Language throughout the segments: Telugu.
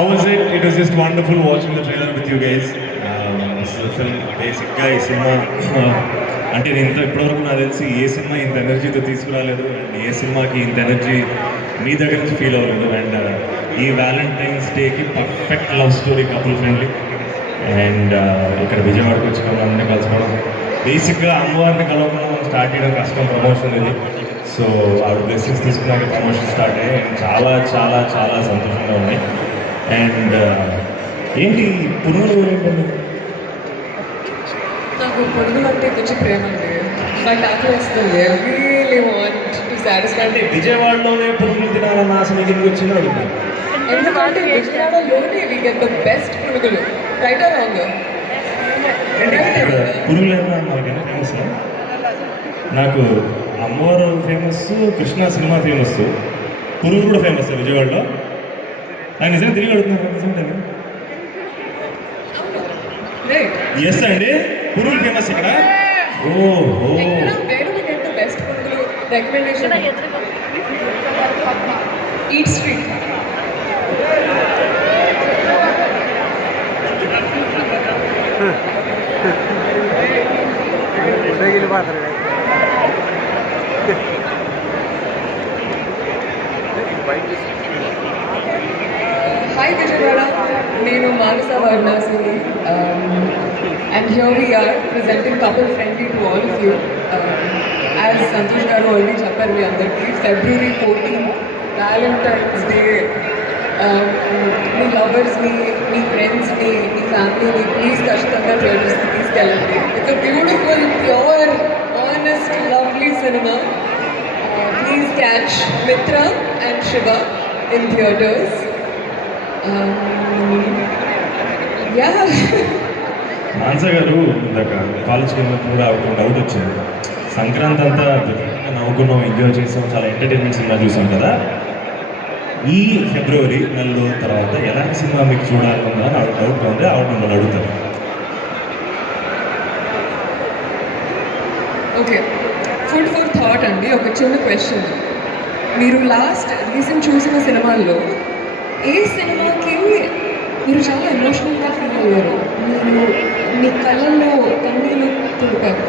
How was it? It was just wonderful watching the trailer with you guys. This is a film బేసిక్గా ఈ సినిమా అంటే నేను ఇప్పటివరకు నాకు తెలిసి ఏ సినిమా ఇంత ఎనర్జీతో తీసుకురాలేదు అండ్ ఏ సినిమాకి ఇంత ఎనర్జీ మీ దగ్గర నుంచి ఫీల్ అవ్వలేదు. అండ్ ఈ వ్యాలంటైన్స్ డేకి perfect love story couple friendly. And ఇక్కడ విజయవాడకి వచ్చి అందరినీ కలుసుకోవడం, బేసిక్గా అమ్మవారిని కలవకుండా మనం స్టార్ట్ చేయడం కష్టం, ప్రమోషన్ ఇది. సో ఆవిడ బ్లెస్సింగ్స్ తీసుకున్నాక ప్రమోషన్ స్టార్ట్ అయ్యాయి. చాలా చాలా చాలా సంతోషంగా ఉన్నాయి. అండ్ ఏంటి పురుగులు ఏంటండి? నాకు పురుగులు అంటే కొంచెం ప్రేమ అండి. బట్ ఆకలిస్తుంది. Really want to satisfy. అంటే విజయవాడలోనే పురుగులు తినాలన్న ఆశ మీకు ఎందుకు వచ్చిందో అడుగుతాను. ఎందుకంటే విజయవాడలోనే వి గెట్ ద బెస్ట్ పురుగులు. Right are wrong? పురుగులు ఏమన్నా మనకైనా ఫేమస్? నాకు అమ్మవారు ఫేమస్, కృష్ణ సినిమా ఫేమస్, పురుగులు కూడా ఫేమస్ విజయవాడలో. నాకు నిజంగా తిరిగి అడుగుతున్నారు నిజంటే. ఎస్ అండి, పురుగులు ఫేమస్ ఇక్కడ. ఓహో, బెస్ట్ పురుగులు recommendation eat street. Hi Vijayawada, నేను మానస వారణాసిని, and here we are presenting couple friendly to all of you. As Santosh garu already చెప్పారు మీ అందరికీ, February 14th Valentine's Day. మీ లవర్స్ని, మీ ఫ్రెండ్స్ని, మీ ఫ్యామిలీని ప్లీజ్ ఖచ్చితంగా థియేటర్స్కి తీసుకెళ్ళండి. It's a beautiful, pure, honest, lovely cinema. Please catch Mitra and Shiva in theaters. Yeah. మానస గారు ఇందాక కాలేజ్కి వెళ్ళినప్పుడు కూడా ఒక డౌట్ వచ్చింది. సంక్రాంతి అంతా నవ్వుకున్నాం, ఎంజాయ్ చేసాం, చాలా ఎంటర్టైన్మెంట్ సినిమా చూసాం కదా. ఈ ఫిబ్రవరి నెలలో తర్వాత ఎలాంటి సినిమా మీకు చూడాలన్నా అని ఆవిడ డౌట్గా ఉంది. ఆవిడ మిమ్మల్ని అడుగుతారు. ఓకే, ఫుడ్ ఫర్ థాట్ అండి. ఒక చిన్న క్వశ్చన్. మీరు రీసెంట్ చూసిన సినిమాల్లో ఏ సినిమాకి మీరు చాలా ఎమోషనల్గా ఫీల్ అయ్యారు? మీరు మీ కళ్ళల్లో కన్నీళ్ళు తుడిపారు?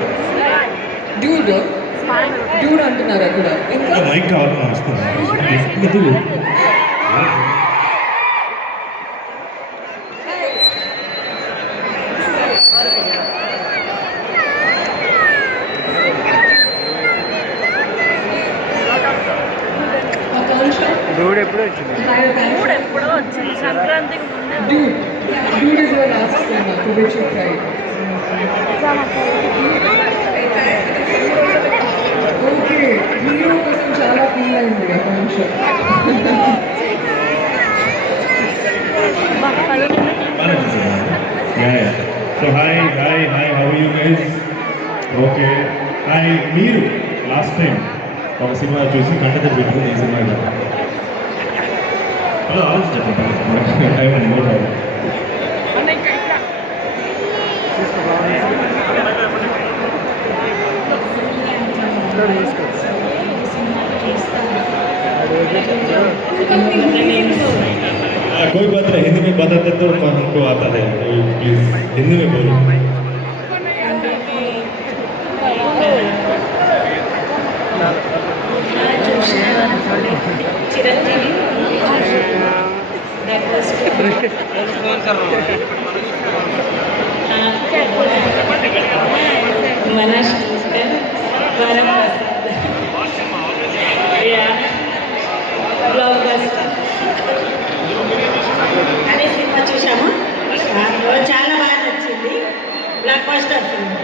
డ్యూడ్ అంటున్నారు అక్కడ. ఇంకా మైక్ కావాలని వస్తుంది. ఎప్పుడో వచ్చింది సంక్రాంతికి ముందే. Dude is your last cinema to which you cried. Okay, hero కోసం చాలా ఫీల్ అయింది ఒక నిమిషం. So hi hi hi, how are you guys? Okay hi. మీరు లాస్ట్ టైం ఒక సినిమా చూసి కంటెంట్ పెట్టుకుని ఈ సినిమా హలో ఆలోచించండి. టైం అండి, నోట్ అవ్వాలి. कोई बात नहीं, हिंदी में बताते तो हमको आता है, प्लीज हिंदी में बोलो. चिरंजीवी మనీష్ బ్లాక్ బస్టర్ అనే సినిమా చూసాము. చాలా బాగా నచ్చింది. బ్లాక్ బస్టర్ ఫిల్మ్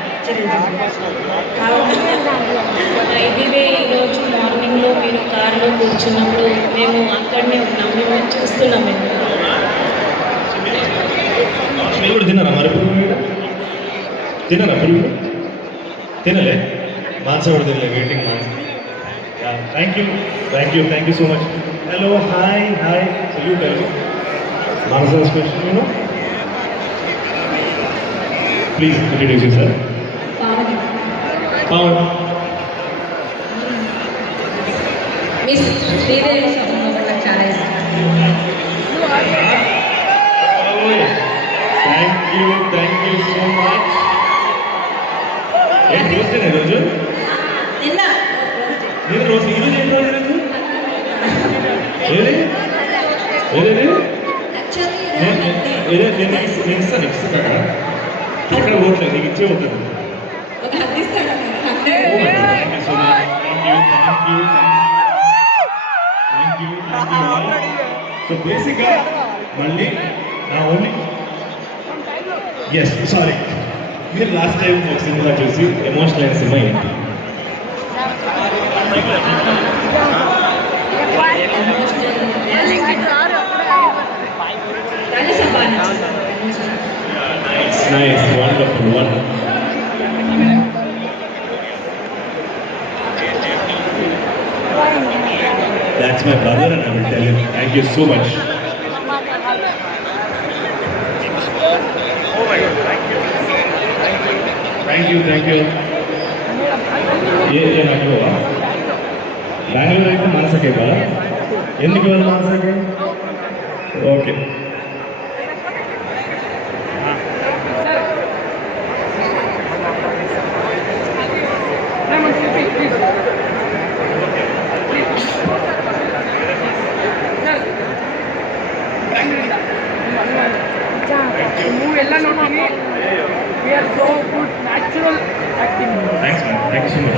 ఇదివే. ఈరోజు మార్నింగ్లో మీరు కార్లో కూర్చున్నప్పుడు మేము అక్కడనే ఉన్నాం, మేము చూస్తున్నాం. మీరు కూడా తిన్నారా మరి? పురుగు తిన్నారా? పురుగు తినలే? మానస కూడా తినలే. Waiting Manasa. Thank you so much. Hello hi hi, salute. Manasa special, నేను please introduce yourself. Pavan. Miss Sridevi చాలా ఇష్టం. So much. ఏంటి రోజు ఈరోజు నేను రోజు ఈరోజు ఏం రోజు ఈరోజు నేను ఇస్తాను కదా అక్కడ పోట్లేదు నీకు ఇచ్చే పోతుంది. సో బేసిక్గా మళ్ళీ నా ఓన్లీ సారీ మీరు లాస్ట్ టైం ఒక సినిమా చూసి ఎమోషనల్ అయిన సినిమా ఏంటి? Nice, wonderful, wonderful. That's my brother and I will tell him. Thank you so much. Thank you. ये నాకు బెంగళూరు అయితే మనసకే కదా ఎందుకు ఇవ్వాలి మనసకే? Okay thanks ma'am. Thank you so much.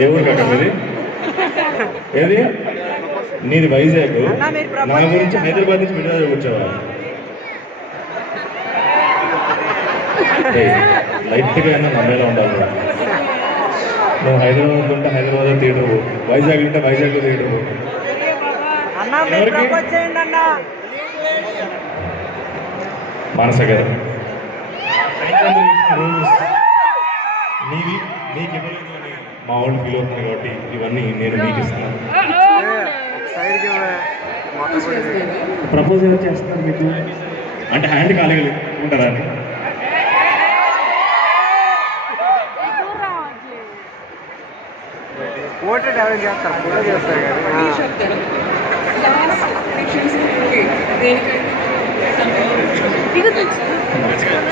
ఏ ఊరు కాక మీది? ఏది నీది వైజాగ్. నా గురించి హైదరాబాద్ నుంచి మిడిల్ వచ్చావా? లైట్గా అయినా నమ్మేలా ఉండాలి. నువ్వు హైదరాబాద్ ఉంటే హైదరాబాద్ తీయడవు, వైజాగ్ ఉంటే వైజాగ్లో తీయడవు. మానస గారు నీది నీకు ఇవ్వలేదు అని మా వాళ్ళు ఫీల్ అవుతుంది కాబట్టి ఇవన్నీ నేను మీకు ఇస్తున్నాను. ప్రపోజ్ ఎవరు చేస్తున్నారు మీకు? అంటే హ్యాండ్ ఖాళీగా ఉంటారా అని?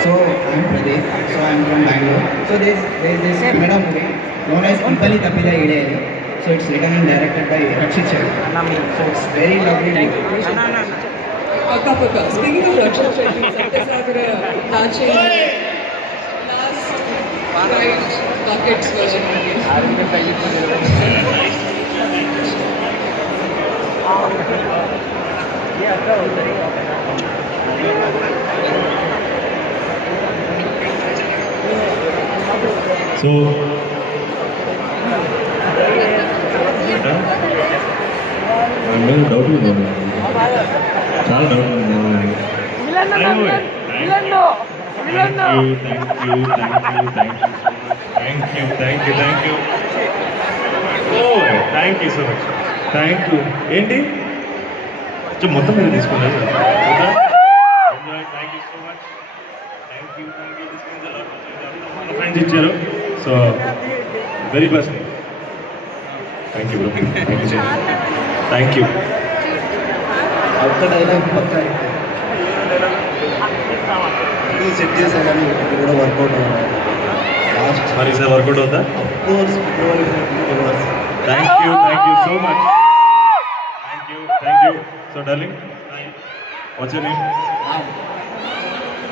So I'm Pradeep. So I'm from Bangalore. So there's this Kannada movie known as Impali Tappida Ideyali. So it's written and directed by Rakshit Shetty. So it's very lovely. Paka. Speaking of Rakshit Shetty, Satyasagara Dache last right buckets version. So doubt ఉంది, చాలా డౌట్ ఉంది. Thank you so much. Thank you. ఏంటి మొత్తం మీద తీసుకున్నారు? Thank you so much. Thank you. Friends ఇచ్చారు. So very personal. Thank you bro. Thank you so much. Thank you. ఒక్క డైలాగ్ పక్క సెట్ చేసా కానీ కూడా వర్కౌట్ లాస్ట్ మరి సార్ వర్కౌట్ అవుతా? Thank you so much. Thank you. So darling, what's your name?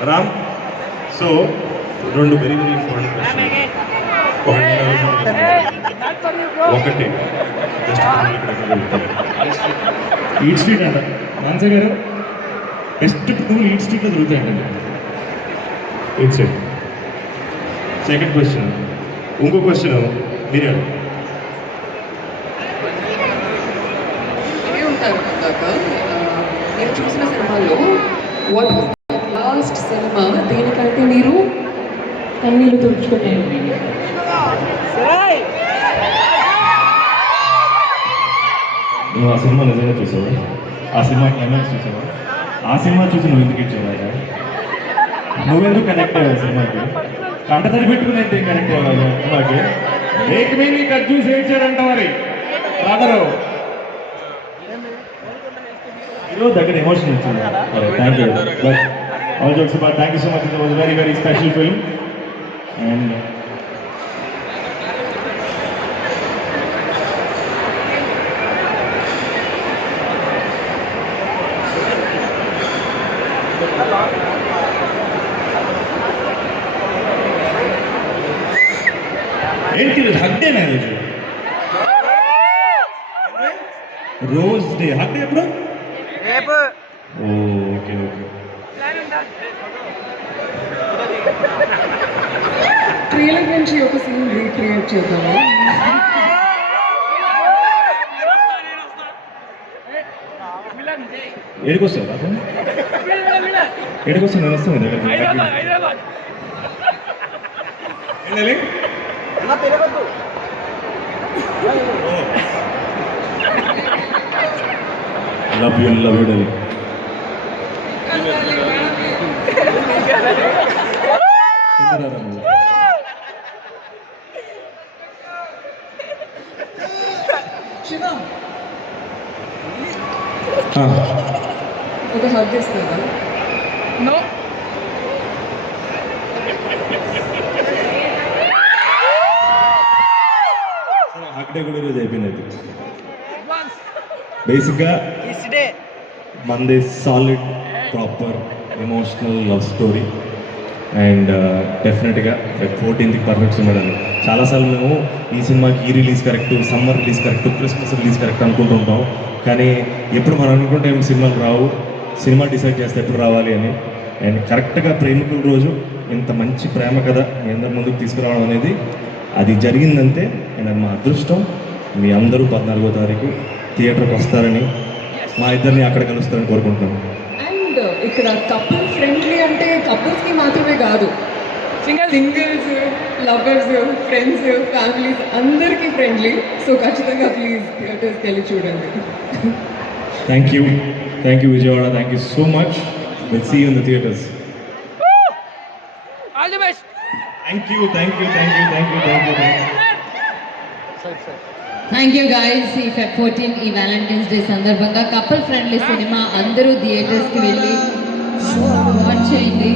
Ram. So రెండు వెరీ ఇంపార్టెంట్ క్వశ్చన్. ఒకటి ఈట్ స్ట్రీట్ అంట మాన్సే గారు, బెస్ట్ టూల్ ఈట్ స్ట్రీట్లో దొరుకుతాయండి. Eat street. సెకండ్ క్వశ్చన్, ఇంకో క్వశ్చన్ మీరే ఉంటారు కాక మీరు చూసిన సినిమాలో వాట్ లాస్ట్ సినిమా దేనికంటే మీరు కన్నీళ్ళు తుడుచుకున్నారు? నువ్వు ఆ సినిమా నిజంగా చూసావా? ఆ సినిమా క్లైమాక్స్ చూసావా? ఆ సినిమా చూసి నువ్వు ఎందుకు ఇచ్చావు? నువ్వెందుకు కనెక్ట్ అయ్యావు సినిమాకి? కంటతడి పెట్టుకుని ఎందుకు కనెక్ట్ అయ్యావు సినిమాకి? ఏకమే నీకు అది చూసి ఏడ్చారంట మరి రాదరు. దగ్గర ఎమోషన్ వచ్చింది. Thank you. But all jokes apart, thank you so much. It was very very special film. And ఏంటి హక్ డే నా రోజు, రోజ్ డే, హక్ డే ఎప్పుడు? Okay okay. ట్రైలర్ నుంచి ఒక సీన్ రీక్రియేట్ చేద్దాము. ఏడికొస్తావు అసలు? ఏడికొస్తా, నేను వస్తాను దగ్గర. Love you darling. శివ ఒక హగ్ ఇస్తుందా? హక్ డే కూడా ఈరోజు అయిపోయింది. బేసిక్గా మనది solid proper emotional love story. And డెఫినెట్గా 14th పర్ఫెక్ట్ ఉన్నాడు. చాలాసార్లు మేము ఈ సినిమాకి ఈ release correct, summer release correct, Christmas release correct అనుకుంటుంటాం. కానీ ఎప్పుడు మనం అనుకుంటే ఏం సినిమాలు రావు, సినిమా డిసైడ్ చేస్తే ఎప్పుడు రావాలి అని. అండ్ కరెక్ట్గా ప్రేమికుల రోజు ఇంత మంచి ప్రేమ కథ మీ అందరి ముందుకు తీసుకురావడం అనేది అది జరిగిందంతే. అండ్ అది మా అదృష్టం. మీ అందరూ 14వ తారీఖు థియేటర్కి వస్తారని, మా ఇద్దరిని అక్కడ కలుస్తారని కోరుకుంటున్నాను. అండ్ ఇక్కడ కపుల్ ఫ్రెండ్లీ అంటే కపుల్స్కి మాత్రమే కాదు, సింగిల్స్, లవర్స్, ఫ్రెండ్స్, ఫ్యామిలీస్ అందరికీ ఫ్రెండ్లీ. సో ఖచ్చితంగా ప్లీజ్ థియేటర్స్కి వెళ్ళి చూడండి. Thank you Vijayawada, thank you so much. Will see you in the theatres. All the best. Thank you. Thank you guys. ఈ Feb 14 ఈ వ్యాలంటైన్స్ డే సందర్భంగా కపుల్ ఫ్రెండ్లీ సినిమా అందరూ థియేటర్స్కి వెళ్ళి వాచ్ చేయండి.